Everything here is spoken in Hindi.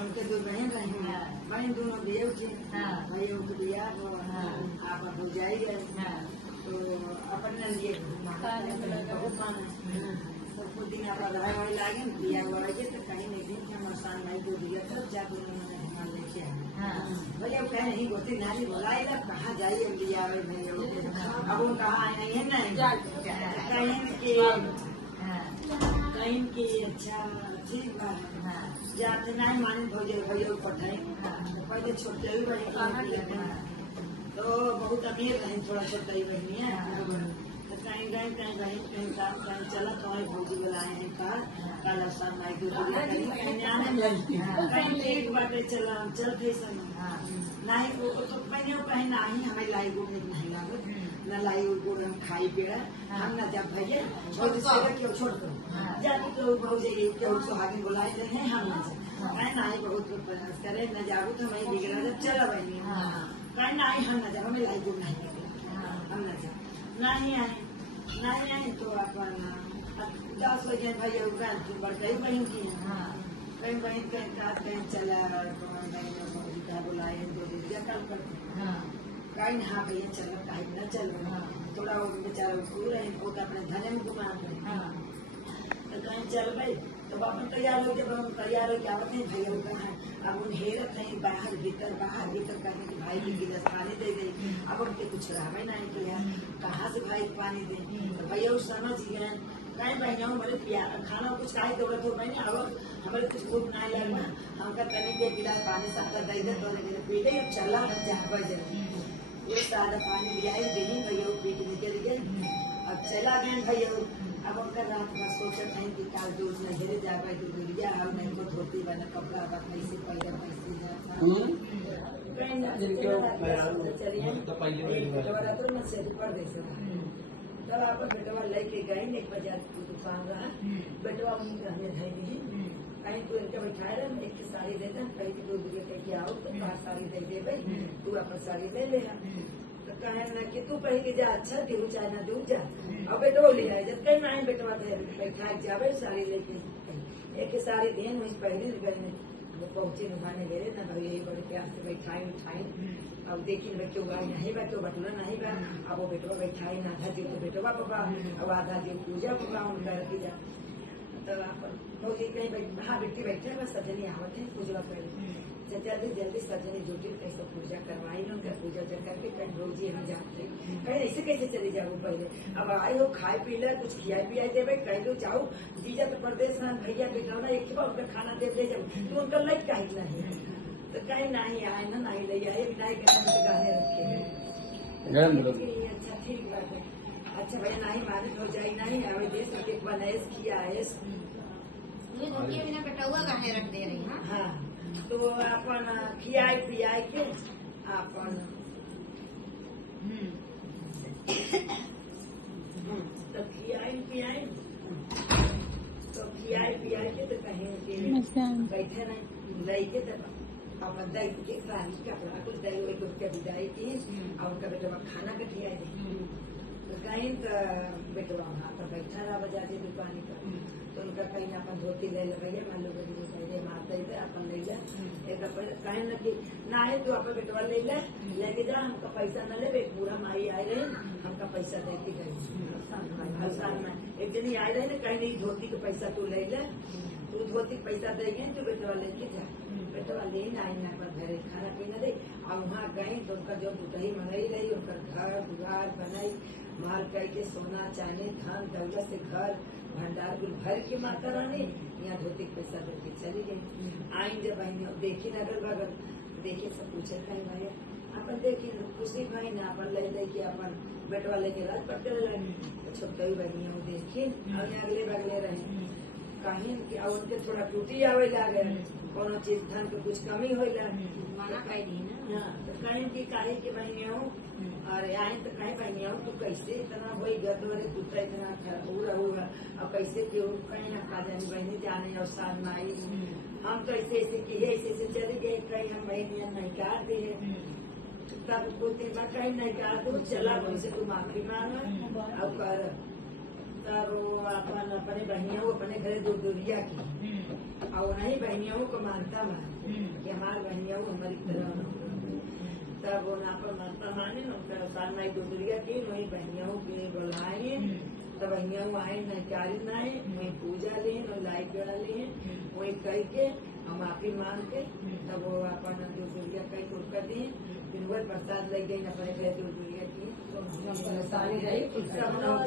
उनके दो बहन रहे, बहन दोनों देव थे, भैया उनके बिया आप हो जाइए तो अपन लिए सबको दिन आप दवाई वाई लागे बिया वागे तो कहीं नहीं दिन हम आसान भाई को दिया तब जाकर उन्होंने मान लेके आए भैया कह नहीं बोलती नारी बोलाएगा कहाँ जाइए बिया भैया अब वो कहाँ आए नहीं है कहीं की अच्छा ठीक बात जाते नहीं माने भैया पठाए पहले छोटे ही बड़े तो बहुत अमीर रहे थोड़ा छोटा ही बहनी है कहीं गए कहीं बहन कहीं काम कहीं चला तो हमारे भौजी बुलाए हैं कल आसान माई को कहीं लेट बाटे चला चलते समय नहीं वो तो मैंने कहीं नहीं हमें लाई गुड़ नहीं लागो न लाई गुड़ हम खाई पेड़ा हम न जब भैया क्यों छोड़ दो जाने तो भौजी क्यों सुहागिन बुलाए रहे हम कहीं नहीं बहुत प्रयास करे न जागो तो मैं बिगड़ा जब चला बहनी कहीं नहीं हम न जब हमें लाई गुड़ नहीं हम न जब नहीं आए तो अपन 10 बजे भैया बड़का ही बहन की कहीं बहन कहीं चला बुलाए दो दिन कल करते कहीं हाँ भैया चलो कहीं न चलो थोड़ा वो बेचारा स्कूल है वो तो अपने धने में घुमा तो कहीं चल गए तो अपन तैयार हो जब हम तैयार हो क्या बताए भैया कहाँ अब उन हेरत है बाहर भीतर करने की भाई की गिलास पानी दे गई अब उनके कुछ रहा नहीं तो यार कहाँ से भाई पानी दे तो भैया उस समझ गए कहीं बहना हमारे खाना कुछ खाई तो तो मैंने अब हमारे कुछ भूख नहीं लगना हमका तनिक के गिलास पानी सबका दे दे तो पी गई चला जहाँ बजे ये सादा पानी लिया भैया पी के निकल गए अब चला गए भैया अब उनका रात में सोचत है कि काल दूध न घेरे जाए तो दुनिया हम नहीं को धोती बना कपड़ा कैसे पहले तब आप बेटवा लेके गए 1 बजे दुकान रहा बेटवा कहीं तो इनका बैठाए रहे एक की साड़ी दे दे कहीं की 2 बजे कह के आओ तो 5 साड़ी दे दे भाई तू अपन साड़ी ले लेना तो कहे न कि तू पहले जा अच्छा दू चाहे ना दू जा अब बेटो ले आए जब कहीं नहीं बेटवा बैठा जावे साड़ी लेके एक साड़ी देन वही पहले गए वो पहुंचे नुमाने गए ना भाई यही बड़े प्यार से बैठाई उठाई अब देखी क्यों गाड़ी नहीं बा क्यों बटला नहीं बा अब वो बेटवा बैठाई ना आधा जीव तो बेटवा पापा अब आधा जीव पूजा पापा उनका रखी जा तो भौजी कहीं हाँ बेटी बैठे बस सजनी आवत है पूजा पहले जल्दी जल्दी सजनी जुटी कैसे पूजा करवाई उनका पूजा करके कहीं भौजी हम जाते कहीं ऐसे कैसे चले जाओ पहले अब आई हो खाए पी ले कुछ खियाई पियाई देवे कहीं लो जाओ जीजा तो प्रदेश भैया बेटा ना एक बार उनका खाना दे जाओ तो उनका लाइट कहीं नहीं तो कहीं नहीं आए ना नहीं ले आए विनायक गाने रखे अच्छा ठीक बात है अच्छा भाई नहीं मालिक हो जाए नहीं आवे देश में एक बनाएस किया है बिना कटौआ गाने रख दे रही हाँ तो अपन खियाई पियाई के अपन तो खियाई पियाई के तो कहीं बैठे नहीं लई के तो अपन दही के सारी कपड़ा कुछ दही एक रुपया विदाई की और उनका बेटा खाना का खियाई दी तो कहीं तो बेटवा वहाँ पर बैठा रहा बजा के दुकान पर तो उनका कहीं अपन धोती ले भैया मान लो पहले मारते थे अपन ले जा एक कहीं न कि ना है तो अपन बेटवा ले लेके जा हमका पैसा न ले पूरा माई आए रहे हमका पैसा दे के गई हर साल में एक दिन आए रहे ना कहीं नहीं धोती का पैसा तू ले तू धोती पैसा देंगे तो बेटवा लेके जा बेटवा ले आई ना पर घरे खाना पीना दे और वहाँ गई तो उनका जो दुतही मंगाई रही उनका घर दुआर बनाई माल करके सोना चांदी धन दौलत से घर भंडार गुल भर के माता रानी यहाँ धोती पैसा देके चली गई आई जब आई देखी नगर बगल देखी सब पूछे कहीं भाई अपन देखी खुशी भाई ना अपन ले के अपन बेटवा लेके राज पटके लगी तो छोटा ही बहनी देखी अभी अगले बगले रहे कहीं कि उनके थोड़ा टूटी आवे लागे कोनो चीज धन के कुछ कमी हो मना कही दी ना तो कहीं की काहे के बहनी हो अरे आए तो कहीं बहनी हो तो कैसे इतना हो गदोरे दूसरा इतना खराब हुआ अब कैसे क्यों कहीं ना खा जानी बहनी जाने अवसार नहीं हम तो ऐसे ऐसे किए ऐसे चले गए कहीं हम बहनियां नहीं काट दिए तब कुछ कहीं नहीं काट दो चला वैसे तू माफी मांगा अब कर तब वो अपन अपने बहनियों अपने घरे दूरिया की और नहीं बहनियों को मानता मान कि हमारे बहनियों हमारी तरह न हो। तब वो ना पर मानता माने न साल माई दूरिया की वही बहनियों के बुलाए तब बहनियों आए नचारी नाए वही पूजा ले और लाई पेड़ा ले वही कह के हम माफी मांग के तब वो अपन दूरिया कई कुर्का दिए फिर वह प्रसाद लग गई अपने घरे दूरिया की सारी रही सब लोग